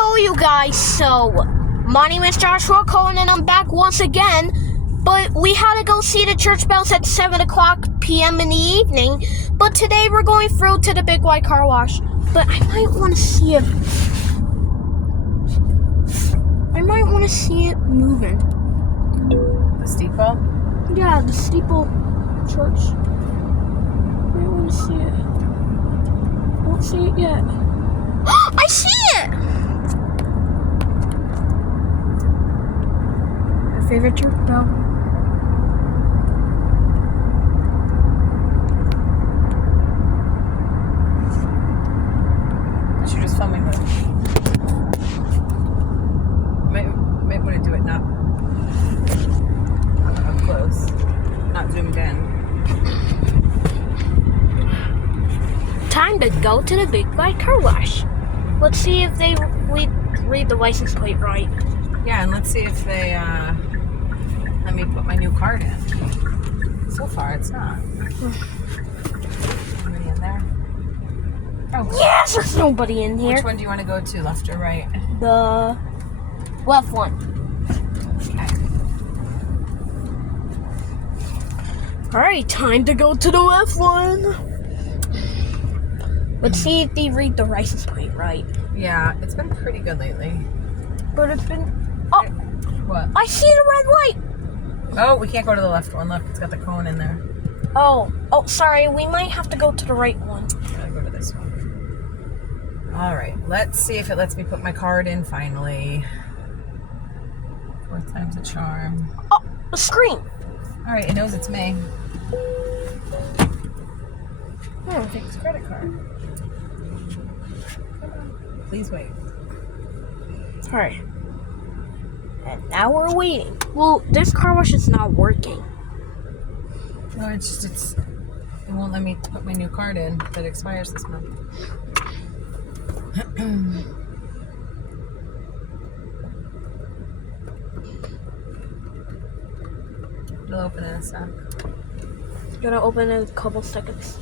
told you guys so. My name is Joshua Cohen and I'm back once again. But we had to go see the church bells at 7 o'clock p.m. in the evening. But today we're going through to the Big White Car Wash. But I might want to see it. Moving. The steeple? Yeah, the steeple church. I want to see it. I don't see it yet. I see it! Her favorite church bell. You're just filming her. Might want to do it not up close, not zoomed in. Time to go to the Big White Car Wash. Let's see if they read the license plate right. Yeah, and let's see if they let me put my new card in. So far, it's not. Anybody in there? Oh, Yes, there's nobody in here. which one do you want to go to, left or right? The left one. Okay. Alright, time to go to the left one. Let's see if they read the license plate right. Yeah, it's been pretty good lately. But it's been... Oh, What? I see the red light. Oh, we can't go to the left one. Look, it's got the cone in there. Oh, sorry. We might have to go to the right one. Gotta go to this one. All right, let's see if it lets me put my card in finally. Fourth time's a charm. Oh, the screen. All right, it knows it's me. Take It's credit card. Please wait. Alright. And now we're waiting. Well, this car wash is not working. No, it won't let me put my new card in that expires this month. It'll open in a sec. Gonna open in a couple seconds.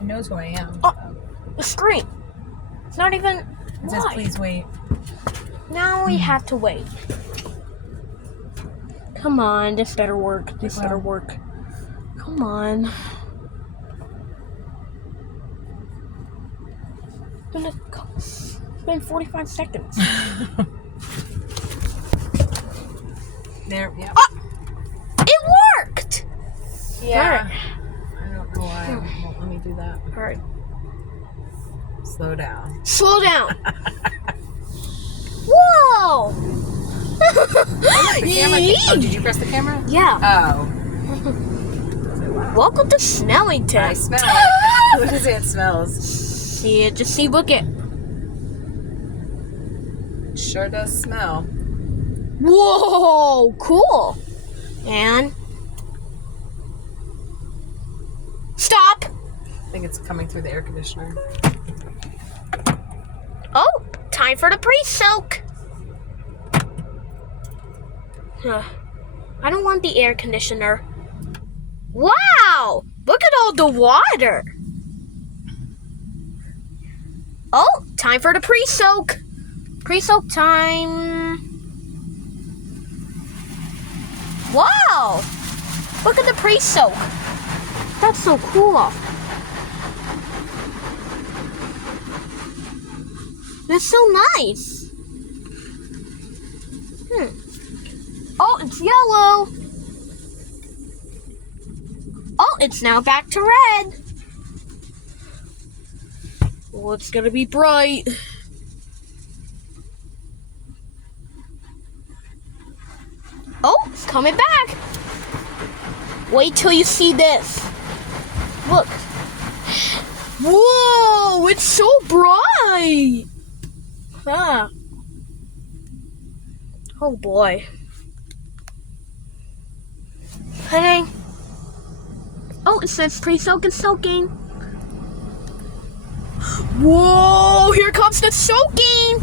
It knows who I am. Oh, the screen. It's not even. It says, Why? please wait. Now we have to wait. Come on, this better work. This better work. Come on. It's been 45 seconds. There, yeah. Oh, it worked! Yeah. I don't know why it won't let me do that. Alright. Slow down. Slow down. Whoa! The camera. Oh, did you press the camera? Yeah. Oh. Welcome to Snellington. I smell it. What does it smells? See it, just see, look it. It sure does smell. Whoa, cool. And stop. I think it's coming through the air conditioner. Oh, time for the pre-soak. I don't want the air conditioner. Wow, look at all the water. Oh, time for the pre-soak. Pre-soak time. Wow, look at the pre-soak. That's so cool. That's so nice. Oh, it's yellow. Oh, it's now back to red. Well, it's gonna be bright. Oh, it's coming back. Wait till you see this. Look. Whoa, it's so bright. Ah. Oh boy. Hey. Oh, it says pre-soak and soaking. Whoa, here comes the soaking.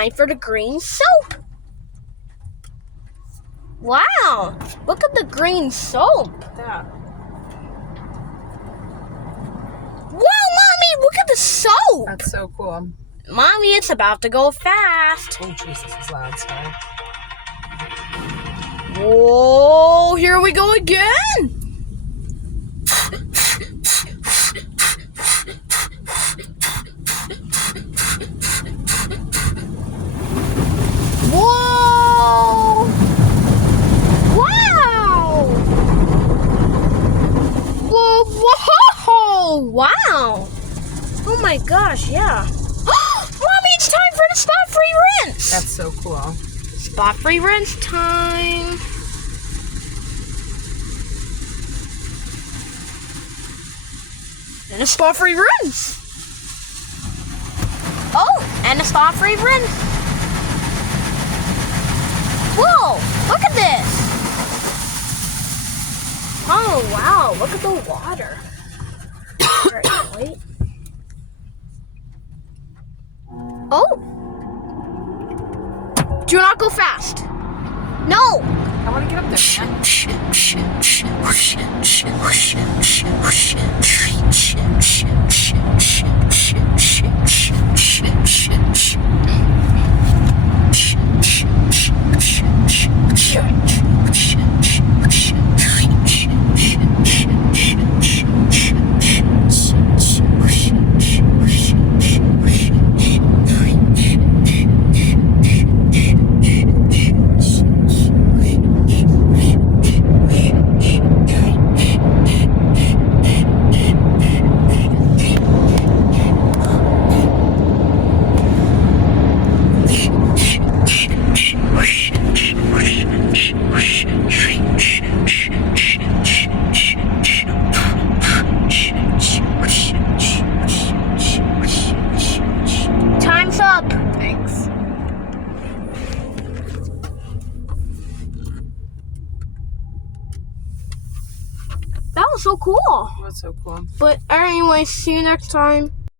time for the green soap. Wow, look at the green soap. Yeah. Wow, Mommy, look at the soap. That's so cool. Mommy, it's about to go fast. Oh, Jesus, this is loud. Sorry. Whoa, here we go again. Whoa! Wow! Whoa! Whoa! Wow! Oh my gosh, yeah. Mommy, it's time for the spot-free rinse! That's so cool. Spot-free rinse time. And a spot-free rinse. Oh, and a spot-free rinse. Whoa, look at this. Oh, wow, look at the water. Alright, wait. Oh. Do not go fast. No. I want to get up there, man. Time's up. Thanks. That was so cool. That's so cool. But anyway, see you next time.